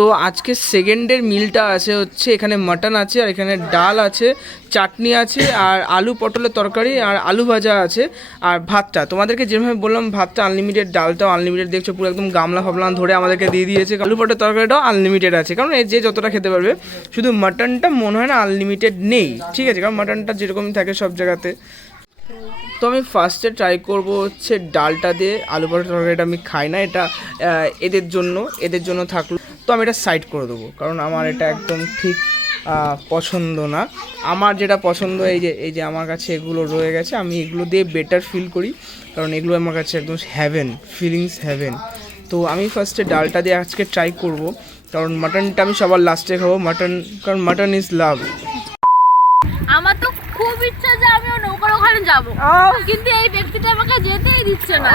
তো আজকে সেকেন্ডের মিলটা আছে হচ্ছে, এখানে মাটন আছে আর এখানে ডাল আছে, চাটনি আছে আর আলু পটলের তরকারি আর আলু ভাজা আছে আর ভাতটা। তোমাদেরকে যেভাবে বললাম, ভাতটা আনলিমিটেড ডালটাও আনলিমিটেড দেখছ পুরো একদম গামলা ফাবলা ধরে আমাদেরকে দিয়ে দিয়েছে। আলু পটলের তরকারিটাও আনলিমিটেড আছে, কারণ এর যে যতটা খেতে পারবে। শুধু মাটনটা মনে হয় না আনলিমিটেড নেই, ঠিক আছে? কারণ মাটনটা যেরকমই থাকে সব জায়গাতে। তো আমি ফার্স্টে ট্রাই করব হচ্ছে ডালটা দিয়ে। আলু পরোটা তরকারিটা আমি খাই না, এটা এদের জন্য এদের জন্য থাকল। আমি এটা সাইড করে দেবো, কারণ আমার এটা একদম ঠিক পছন্দ না। আমার যেটা পছন্দ, এই যে এই যে আমার কাছে এগুলো রয়ে গেছে, আমি এগুলো দিয়ে বেটার ফিল করি, কারণ এগুলো আমার কাছে একদম হ্যাভেন ফিলিংস হ্যাভেন তো আমি ফার্স্টে ডালটা দিয়ে আজকে ট্রাই করব, কারণ মাটনটা আমি সবার লাস্টে খাব মাটন কারণ মাটন ইজ লাভ আমার তো খুব ইচ্ছা যে আমিও নৌকার ওখানে যাব। কিন্তু এই ব্যক্তিটা আমাকে যেতেই দিচ্ছে না।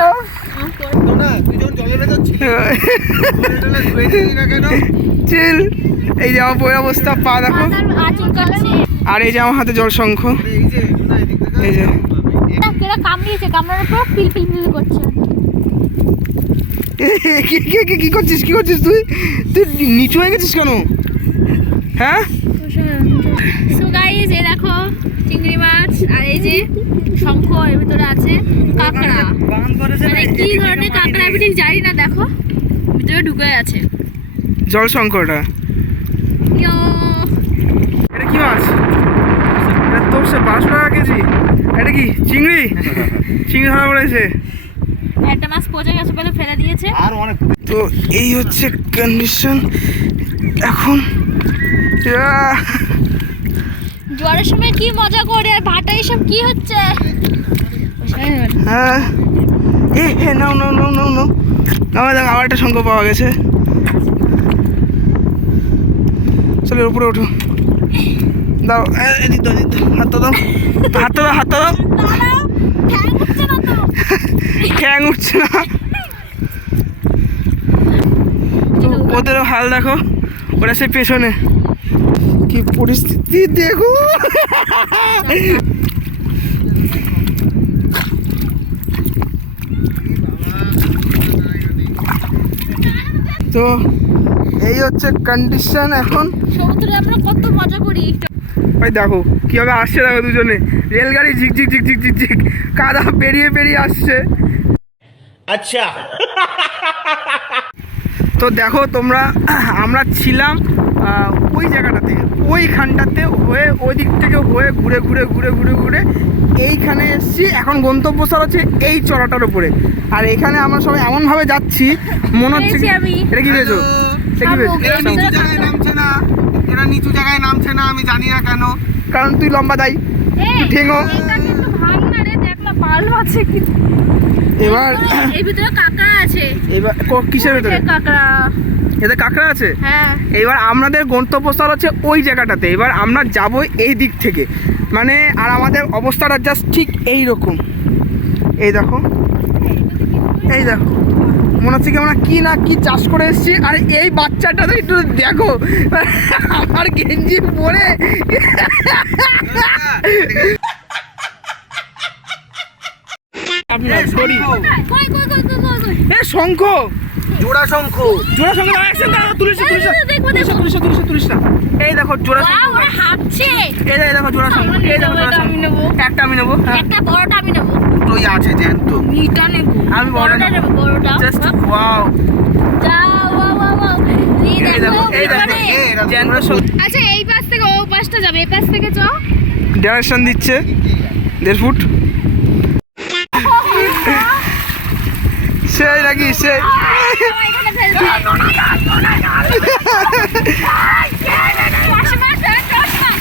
চিল। এই যে আমার বই অবস্থা পা দেখো। কাটছে। আর এই যে আমার হাতে জল শঙ্খ। এই যে না এদিক থেকে এই যে। কেরা কামড়িয়েছে? কামড়ানোর পর পিল পিল পিল করছে। কি কি কি কি করছিস? কি করছিস তুই? তুই নিচু হয়ে গেছিস কেন? হ্যাঁ? সো গাইস এই দেখো চিংড়ি মাছ আর এই যে শঙ্খ এর ভিতরে আছে কাঁকড়া। মানে কি ধরনের কাঁকড়া আমি ঠিক জানি না দেখো। ভিতরে ঢুকে আছে জল ইয়ো। এটা কি মাছ? এটা তোপসে পাঁচশো টাকা কেজি। এটা কি চিংড়ি? চিংড়ি ধরা পড়েছে। একটা মাছ পচে গেছে বলে ফেলে দিয়েছে। আর অনেক তো এই হচ্ছে কন্ডিশন এখন আহ, জ্বরের সময় কি মজা করে আর ভাটা এসব কি হচ্ছে? হ্যাঁ। এ হে নাও নাও নাও নাও নাও। আমার দেখ আবার একটা শঙ্খ পাওয়া গেছে। চলো উপরে ওঠো দাও এ, এদিক দাও এদিক দাও। হাতটা দাও। হাতটা দাও হাতটা দাও। ঠ্যাং উঠছে না। ওদেরও হাল দেখো। ওরা সে পেছনে। কি পরিস্থিতি দেখো? তো এই হচ্ছে কন্ডিশন এখন। সমুদ্রে আমরা কত মজা করি। ভাই দেখো কীভাবে আসছে দেখো দুজনে। রেলগাড়ি ঝিকঝিক ঝিকঝিক ঝিকঝিক কাদা পেরিয়ে পেরিয়ে আসছে। আচ্ছা। তো দেখো তোমরা আমরা ছিলাম ওই জায়গাটাতে ওইখানটাতে হয়ে ওই দিক থেকে হয়ে ঘুরে ঘুরে ঘুরে ঘুরে ঘুরে এইখানে এসছি। এখন গন্তব্যস্থল হচ্ছে এই চড়াটার উপরে। আর এখানে আমরা সবাই এমনভাবে যাচ্ছি মনে হচ্ছে। এটা কি পেয়েছ নামছে না। এরা নিচু জায়গায় নামছে না আমি জানি না কেন। কারণ তুই লম্বা দাই। ঠেঙো। এটা কিন্তু ভালো না রে দেখ না পাল আছে কিন্তু। এবার এর ভিতরে কাঁকড়া আছে। এবার কিসের ভেতরে? কাঁকড়া এতে কাঁকড়া আছে? হ্যাঁ। এবার আমাদের গন্তব্যস্থল হচ্ছে ওই জায়গাটাতে। এবার আমরা যাব এই দিক থেকে। মানে আর আমাদের অবস্থাটা জাস্ট ঠিক এই রকম এই দেখো। এই দেখো। মনে হচ্ছে কি আমরা কি না কি চাষ করে এসেছি। আর এই বাচ্চাটা তো একটু দেখো। আমার গেঞ্জি পরে। আপনার সরি কই কই কই কই কই কই? এ শঙ্খ। জোড়া শঙ্খ। জোড়া শঙ্খ এই, এই, দেখব, দেখব। তুলিস তুলিস তুলিস না। এই দেখো জোড়া ওরা শঙ্খ ওরা হাঁটছে এই দেখো, এই দেখো জোড়া শঙ্খ। এই দেখো জোড়া আমি শঙ্খ নেব একটা আমি নেব হ্যাঁ। একটা বড়টা আমি নেব। দুটোই আছে জ্যান্ত। মিটা নেব। আমি বড়টা নেব। বড়টা। জাস্ট ওয়াও আচ্ছা এই পাশ থেকে ও পাশটা যাবে এই পাশ থেকে চ ডাইরেকশন দিচ্ছে। দেড় ফুট। সেই নাকি সেই। এখানে ফেলছে চশমা, চশমা।